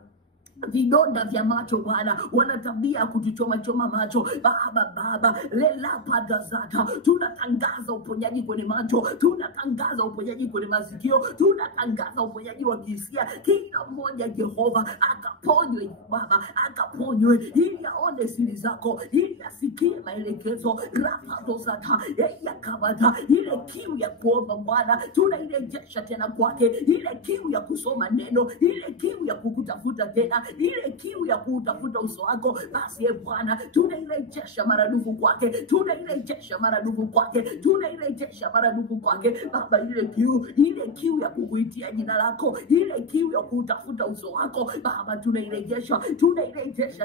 vidonda vya macho Bwana, wana tabia kutuchoma choma macho Baba, lela padazata, tunatangaza uponyaji kwenye macho, tunatangaza uponyaji kwenye masikio, tunatangaza uponyaji wa kihisia. Kila mmoja Jehova akaponywe Baba, akaponywe ili aone siri zako, ili asikie maelekezo rapazata ya kabata. Ile kiu ya kuomba Bwana tunairejesha tena kwake, ile kiu ya kusoma neno, ile kiu ya kukutafuta tena, ile kiu ya kutafuta uso wako. Basi Bwana tunairejesha maradufu kwake, tunairejesha maradufu kwake, tunairejesha maradufu kwake Baba. Ile kiu ya kukuitia jina lako, ile kiu ya kutafuta uso wako Baba, tunairejesha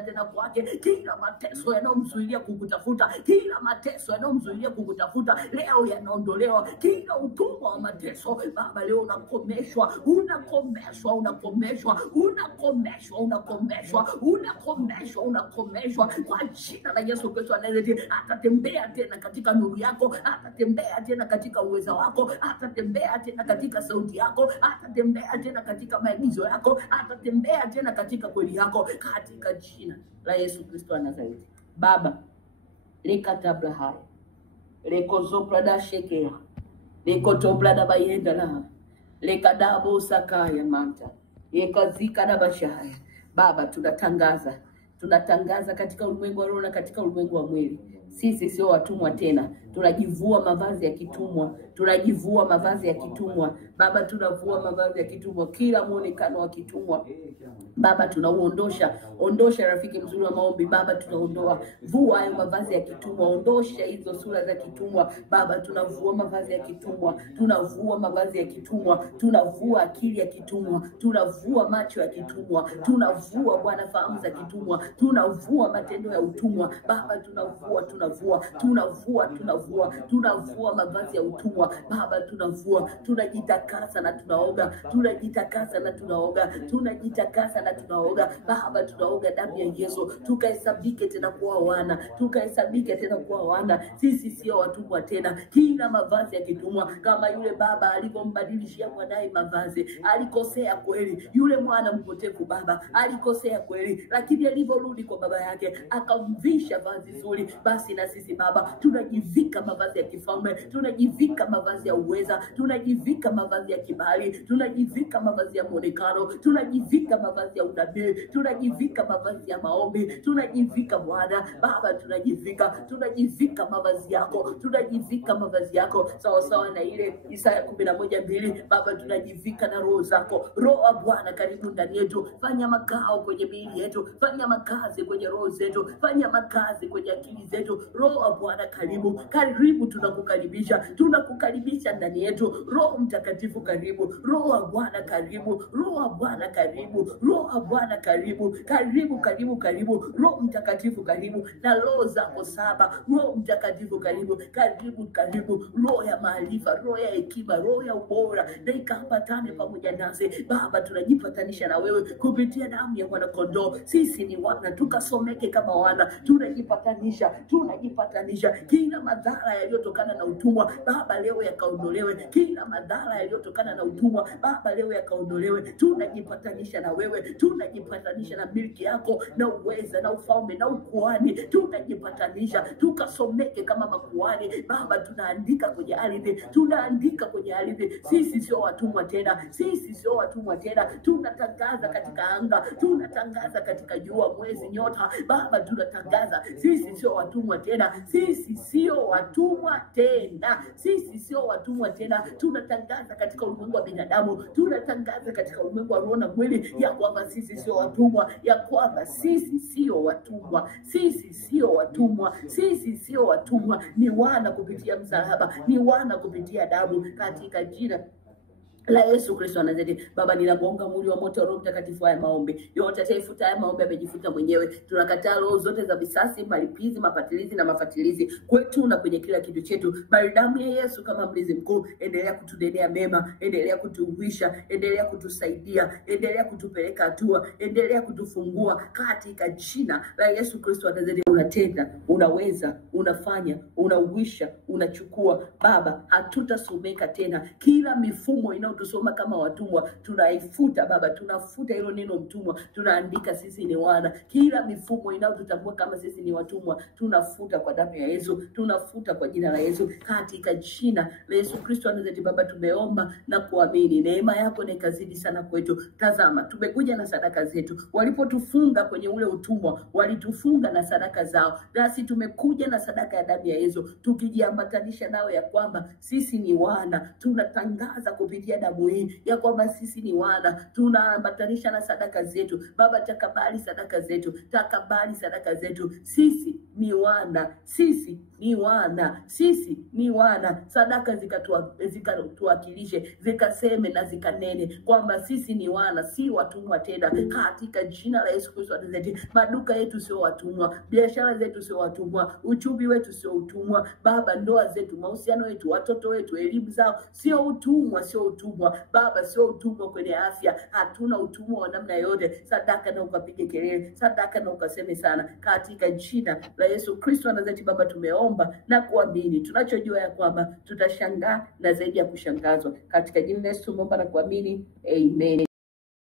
tena kwake. Kila mateso yanayomzuilia kukutafuta, kila mateso yanayomzuilia kukutafuta leo yanaondolewa. Kila utumwa wa mateso Baba leo unakomeshwa, unakomeshwa kwa jina la Yesu Kristo Nazareti. Atatembea tena katika nuru yako, atatembea tena katika uweza wako, atatembea tena katika sauti yako, atatembea tena katika maagizo yako, atatembea tena katika kweli yako, katika jina la Yesu Kristo Nazareti. Baba, lekatabla hai, lekozopla da shekea, lekotopla da bayenda la, lekadabo sakaya manta, ekazika da bashaya. Baba, tunatangaza katika ulimwengu wa roho na katika ulimwengu wa mwili. Sisi sio watumwa tena, tunajivua mavazi ya kitumwa, Baba, tunavua mavazi ya kitumwa, kila muonekano wa kitumwa Baba tunauondosha. Ondosha rafiki mzuri wa maombi Baba, tunaondoa, vua hayo mavazi ya kitumwa, ondosha hizo sura za kitumwa Baba. Tunavua mavazi ya kitumwa, tunavua akili ya kitumwa, tunavua macho ya kitumwa, tunavua Bwana fahamu za kitumwa, tunavua matendo ya utumwa Baba, tunavua mavazi ya utumwa Baba, tunajitakasa na tunaoga Baba, tunaoga damu ya Yesu, tukahesabike tena kuwa wana, sisi sio watumwa tena. Kila mavazi ya kitumwa, kama yule baba alipombadilishia mwanae mavazi, alikosea kweli. Yule mwana mpotevu Baba alikosea kweli, lakini aliporudi kwa baba yake akamvisha vazi zuri. Basi na sisi Baba tunajivika mavazi ya kifalme, tunajivika mavazi ya uweza, tunajivika mavazi ya kibali, tunajivika mavazi ya muonekano, tunajivika mavazi ya unabii, tunajivika mavazi ya maombi, tunajivika Bwana Baba, tunajivika mavazi yako, sawa na ile Isaya 11:2 Baba, tunajivika na roho zako. Roho wa Bwana karibu ndani yetu, fanya makao kwenye miili yetu, fanya makazi kwenye roho zetu, fanya makazi kwenye akili zetu. Roho wa Bwana karibu, tunakukaribisha ndani yetu. Roho Mtakatifu karibu, Roho wa Bwana karibu, Roho Mtakatifu karibu, na roho zako saba. Roho Mtakatifu karibu, roho ya maarifa, roho ya hekima, roho ya ubora, na ikapatane pamoja nasi Baba. Tunajipatanisha na wewe kupitia damu ya mwana kondoo. Sisi ni wana, tukasomeke kama wana, tunajipatanisha. Kila madhara yaliyotokana na utumwa Baba leo yakaondolewe, kila madhara yaliyotokana na utumwa Baba leo yakaondolewe. Tunajipatanisha na wewe, tunajipatanisha na miliki yako, na uweza, na ufalme, na ukuhani. Tunajipatanisha tukasomeke kama makuhani Baba. Tunaandika kwenye ardhi, sisi sio watumwa tena, tunatangaza katika anga, tunatangaza katika jua, mwezi, nyota Baba, tunatangaza sisi sio watumwa tena, tunatangaza katika ulimwengu wa binadamu, tunatangaza katika ulimwengu wa roho na mwili ya kwamba sisi sio watumwa, ni wana kupitia msalaba, ni wana kupitia damu, katika jina la Yesu Kristo Nazareti. Baba, ninakuomba mwili wa moto, Roho Mtakatifu, haya maombi yote ataifuta. Haya maombi amejifuta mwenyewe. Tunakataa roho zote za visasi, malipizi, mapatilizi na mafatilizi kwetu na kwenye kila kitu chetu. Bali damu ya Yesu kama mlinzi mkuu, endelea kutudendea mema, endelea kutuhuisha, endelea kutusaidia, endelea kutupeleka hatua, endelea kutufungua, katika jina la Yesu Kristo Nazareti. Unatenda, unaweza, unafanya, unauisha, unachukua Baba. Hatutasomeka tena kila mifumo inayotusoma kama watumwa, tunaifuta Baba, tunafuta hilo neno mtumwa, tunaandika sisi ni wana. Kila mifumo inayotutambua kama sisi ni watumwa, tunafuta kwa damu ya Yesu, tunafuta kwa jina la Yesu, katika jina la Yesu Kristo wa Nazareti. Baba, tumeomba na kuamini, neema yako na ikazidi sana kwetu. Tazama, tumekuja na sadaka zetu. Walipotufunga kwenye ule utumwa, walitufunga na sadaka zao, nasi tumekuja na sadaka ya damu ya Yesu, tukijiambatanisha nao ya kwamba sisi ni wana. Tunatangaza kupitia damu hii ya kwamba sisi ni wana, tunaambatanisha na sadaka zetu. Baba, takabali sadaka zetu, takabali sadaka zetu. Sisi ni wana, sisi ni wana, sisi ni wana. Sadaka zikatuwakilishe, zikaseme na zikanene kwamba sisi ni wana, si watumwa tena, katika jina la Yesu Kristo wa Nazareti. Maduka yetu sio watumwa, biashara zetu sio watumwa, uchumi wetu sio utumwa Baba, ndoa zetu, mahusiano yetu, watoto wetu, elimu zao sio utumwa, sio utumwa Baba, sio utumwa kwenye afya, hatuna utumwa wa namna yote. Sadaka na ukapige kelele, sadaka na ukaseme sana, katika jina la Yesu Kristo wa Nazareti. Baba, tumeomba na kuamini, tunachojua ya kwamba tutashangaa na zaidi ya kushangazwa, katika jina la Yesu tumeomba na kuamini, amen.